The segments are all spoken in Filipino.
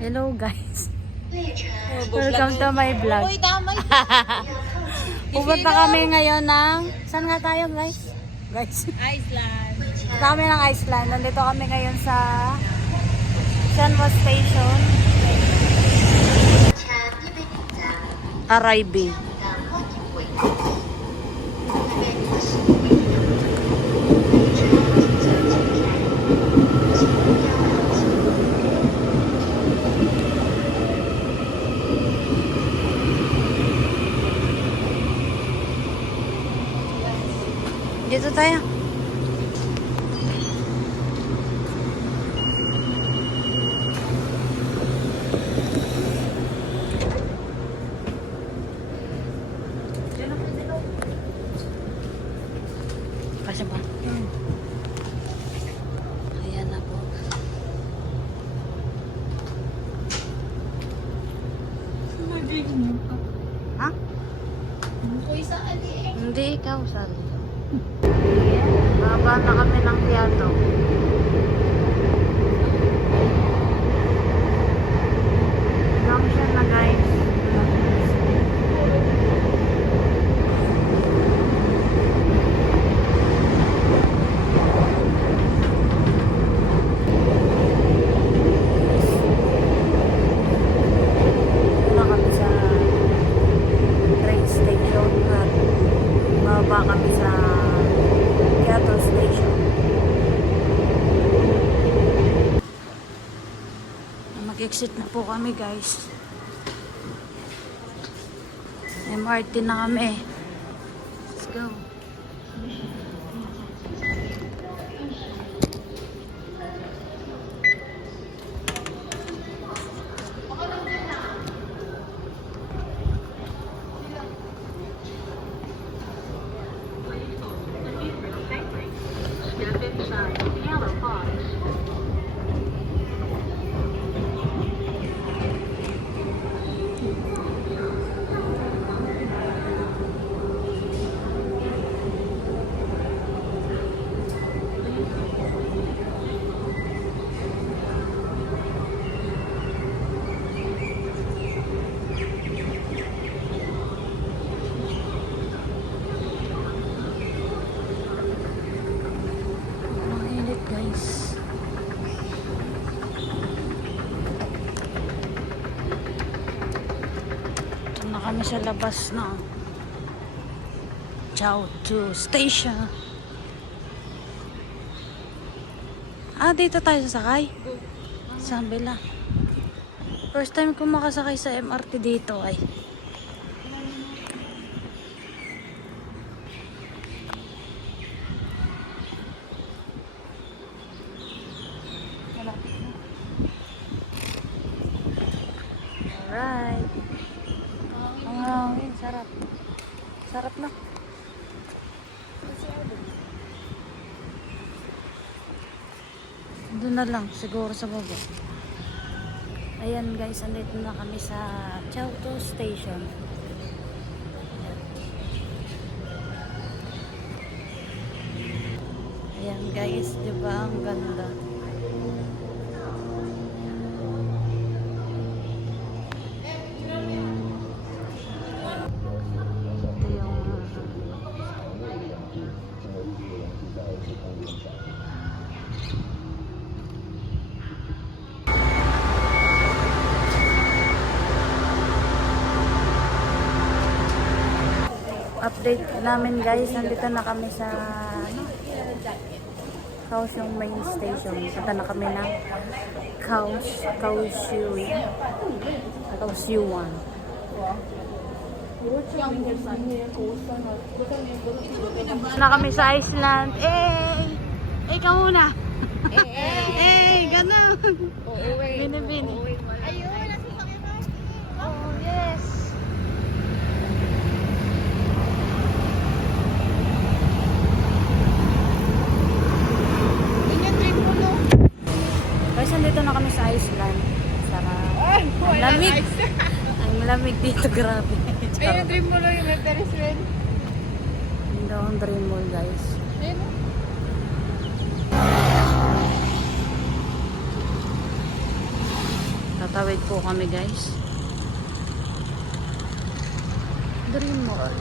Hello guys. Welcome to my vlog. Pupunta kami ngayon ng... Saan nga tayo guys? Iceland. Punta kami ng Iceland. Nandito kami ngayon sa Sanwa Station. Arriving. Dito tayo. Kasi ba? Ayan na po. Ha? Hindi ikaw, Sally. Baba na kami ng Piato. Junction na guys. Wala kami sa train station at baba kami sa Piato Station. Mag-exit na po kami guys. MRT na kami. Let's go. Kami sa labas ng Jiaotu Station. Dito tayo sasakay. Sabi lang. First time ko makasakay sa MRT dito ay. Alright. Sarap. Sarap na. Doon na lang, siguro sa baba. Ayan guys, andito na kami sa Jiaotu Station. Ayan guys, di ba ang ganda? Update namin guys, nandito na kami sa Kaohsiung main station. Punta na kami ng Kaohsiung. Na kami sa Iceland. Ikaw muna. Ganun. Bini-bini. Ayun, nasa sakyan. Oh, yes. Guys, nandito na kami sa Iceland. Sarap. Ang lamig. Ang lamig dito, grabe. Ayun, dream mo lang yung Ferris wheel. Hindi ang dream mall, guys. Ayun. Tatawid po kami guys. Dream Mall.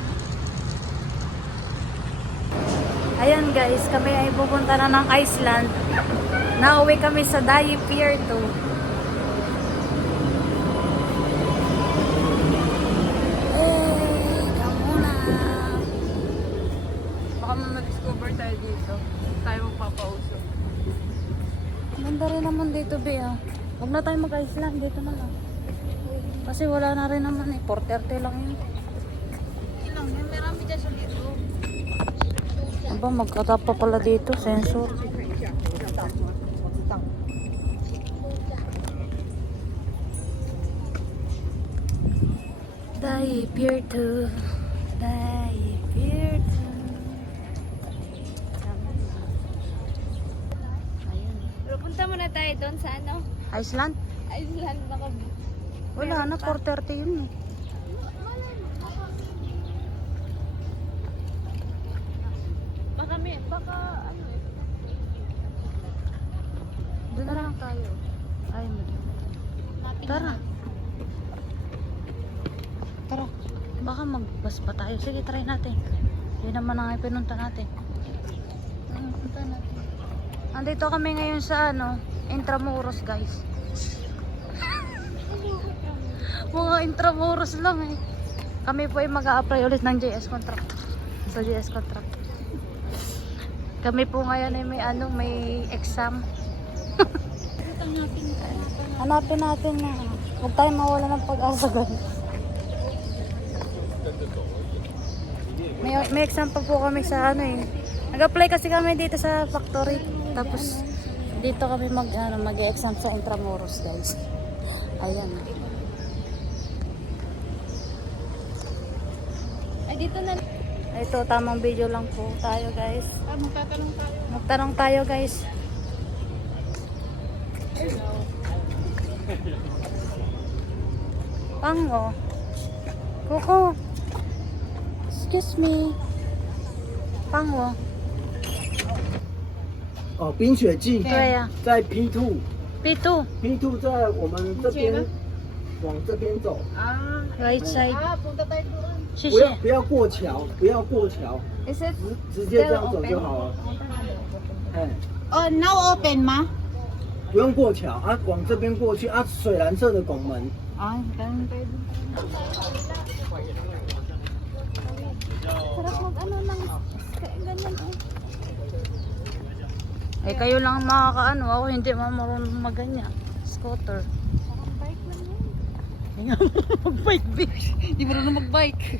Ayan guys, kami ay pupunta na ng Iceland. Nauwi kami sa Dai Pier 2. Baka ma-discover tayo dito. Tayo magpapauso. Ganda rin naman dito, Bea. Huwag na tayo mag-Iceland. Dito na lang. Kasi wala na rin naman eh. 4:30 lang yun. Ilang yan, marami dyan sa dito. Aba, magkatap pa pala dito. Sensor. Dai Pier 2. Dai Pier 2. Ayun. Pero punta muna tayo doon sa ano? Iceland? Iceland na kami. Wala na. 4:30 yun eh. Baka ano eh. Doon na lang tayo. Ay, tara. Tara. Baka mag-bus pa tayo. Sige, try natin. Yun naman ang pinunta natin. Punta natin. Andito kami ngayon sa ano, Intramuros guys. Mga Intramuros lang eh. Kami po ay mag-a-apply ulit ng JS contract. Sa JS contract. Kami po ngayon ay may ano, may exam. Hanapin natin na. Huwag tayo mawala ng pag-asa guys. May exam pa po kami sa ano eh. Nag-apply kasi kami dito sa factory. Tapos dito kami mag-exam sa Intramuros guys. Ayan. Ay, dito na. Ito, tamang video lang po tayo guys. Magtatanong tayo. Magtanong tayo guys. Pango. Kuko. Excuse me. Pango. 哦，冰雪季对呀、在 P2，P2 P2. 在我们这边，往这边走， Ah. Right side. Punta tayo doon. 谢谢。不要过桥，不要过桥， Is it? 直接这样走就好了。哎， Oh, now open ma? 不用过桥啊，往这边过去啊，水蓝色的拱门。 Ay, ganun tayo doon. Sarap mag ano ng ganyan oh. Eh kayo lang makakaano, ako hindi marunong maganya. Scooter. Parang bike lang yun. Hindi nga mag-bike, bitch. Hindi mo rin mag-bike.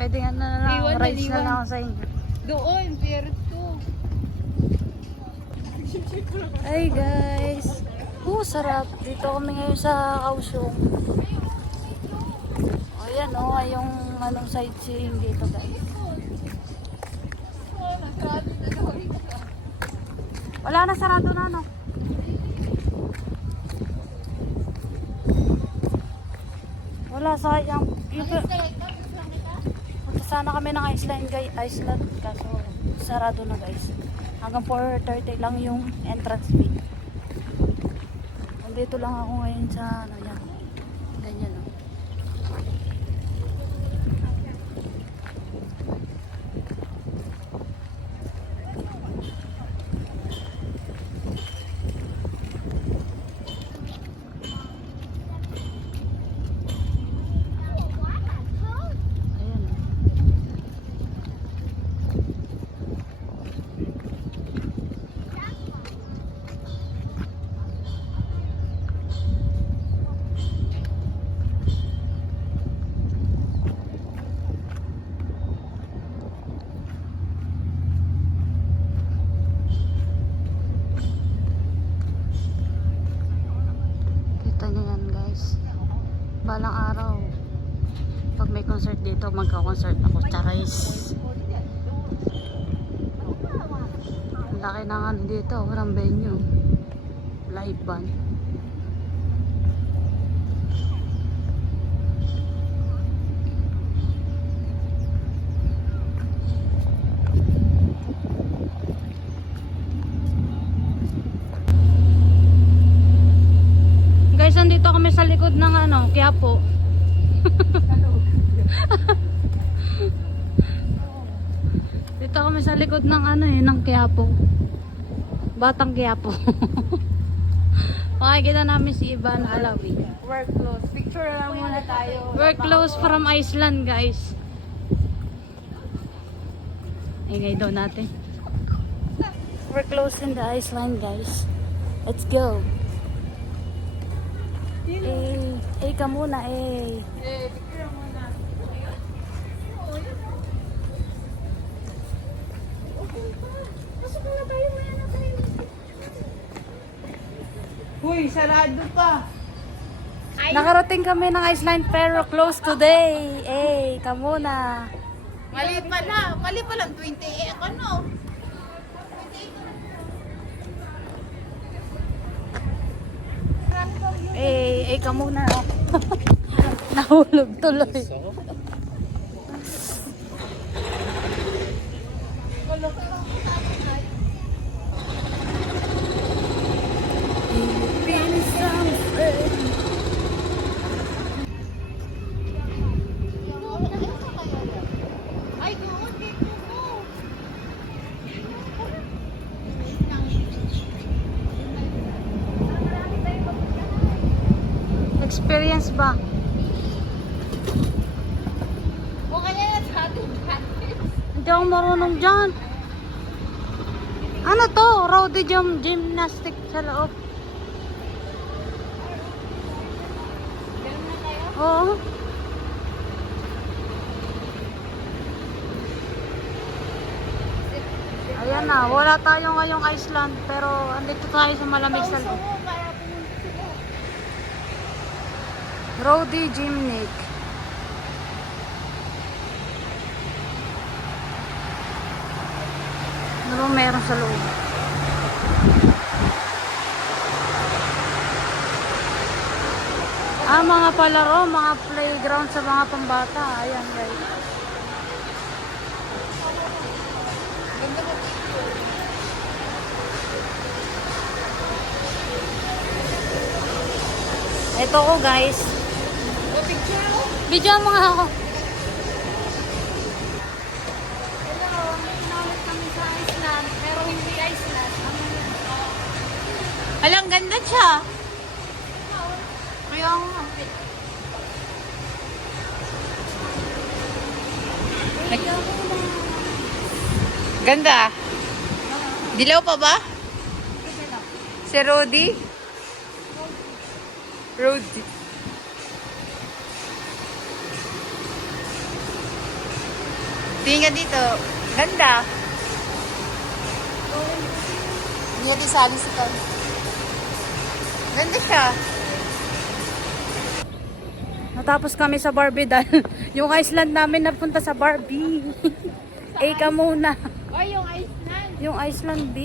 Pwede nga na lang, Iwan na, rides na iwan. lang ako sa inyo. Doon, pier 2. Hey guys. Sarap. Dito kami ngayon sa Kaohsiung. Ayan o, yung anong sightseeing dito guys. Wala na, sarado na no. Wala, sayang. Punta sana kami ng Iceland kaso sarado na guys. Hanggang 4:30 lang yung entrance fee. Nandito lang ako ngayon sa ano yan. Ganyan o. Ayan o. Kita nyo yan guys. Balang araw pag may concert dito, magka-concert ako. Charis. Ang laki ng ano dito, walang venue. Live band. Guys, nandito kami sa likod ng ano, Quiapo. Dito kami sa likod ng ano ng Quiapo. Batang Quiapo. Makikita namin si Ivan Alawi. We're close. Picture lang muna tayo. We're close from Iceland, guys. Ingay daw natin. We're close in the Iceland, guys. Let's go. Eh, ka muna, eh. Picture muna. Uy, sarado pa. Nakarating kami ng Iceland pero close today. Eh, ka muna. Mali pala. Mali pala. 20. Ako no. Eh, ka muna. Nahulog tuloy. Experience ba? Hindi ako marunong dyan. Ano to? Rowdy gymnastic sa loob. Oo. Ayan na, wala tayo ngayong Iceland pero andito tayo sa malamig sa loob. Rowdy Gymnic. Ano ba meron sa loob? Mga palaro, mga playground sa mga pambata. Ayan, guys. Ito ko, guys. Video mo nga ako. Hello, naulit kami sa Iceland, pero hindi Iceland. Alang ganda siya. Kaya nga. Ganda. Dilaw pa ba? Si Rudy? Rudy. Tingin ka dito. Ganda. Hindi natin sali si Tom. Ganda siya. Natapos kami sa Barbie dahil yung Iceland namin napunta sa Barbie. Eh ka muna. Oh, yung Iceland. Yung Iceland B.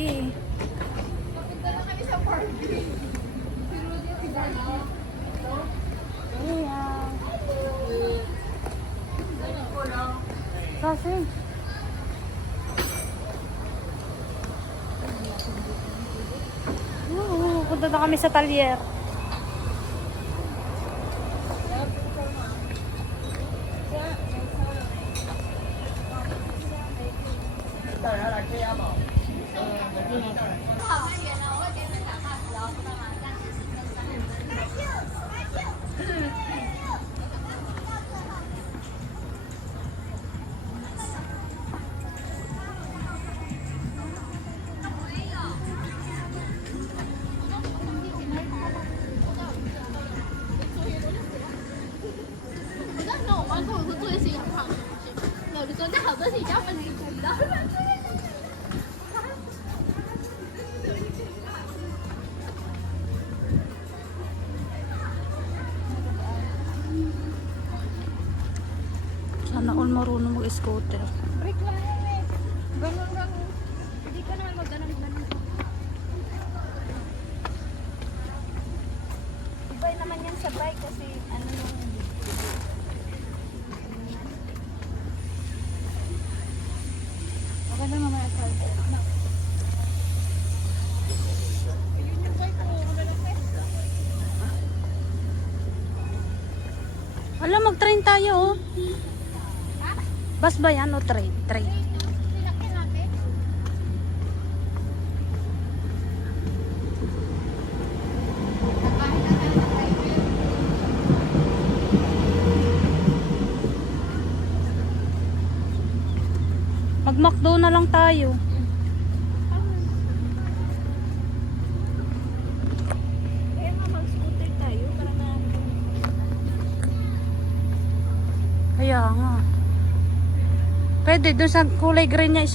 Napunta na kami sa Barbie. Si Rudy at si Dana. Kasi. Punta na kami sa Talyer. Sana all marunong mag-scooter. Break lang yan eh. Ganun lang. Hindi ka naman mag-ganun-ganun. Iba naman yan sa bike kasi ano nung... Okay lang naman sa bike. Ayun yung bike ko. Maganda. Alam, mag-train tayo, oh. Bus ba yan o train? Train. Mag-McDo na lang tayo. Kaya nga mag-scooter tayo para na... Kaya nga. Pwede, doon sa kulay green niya,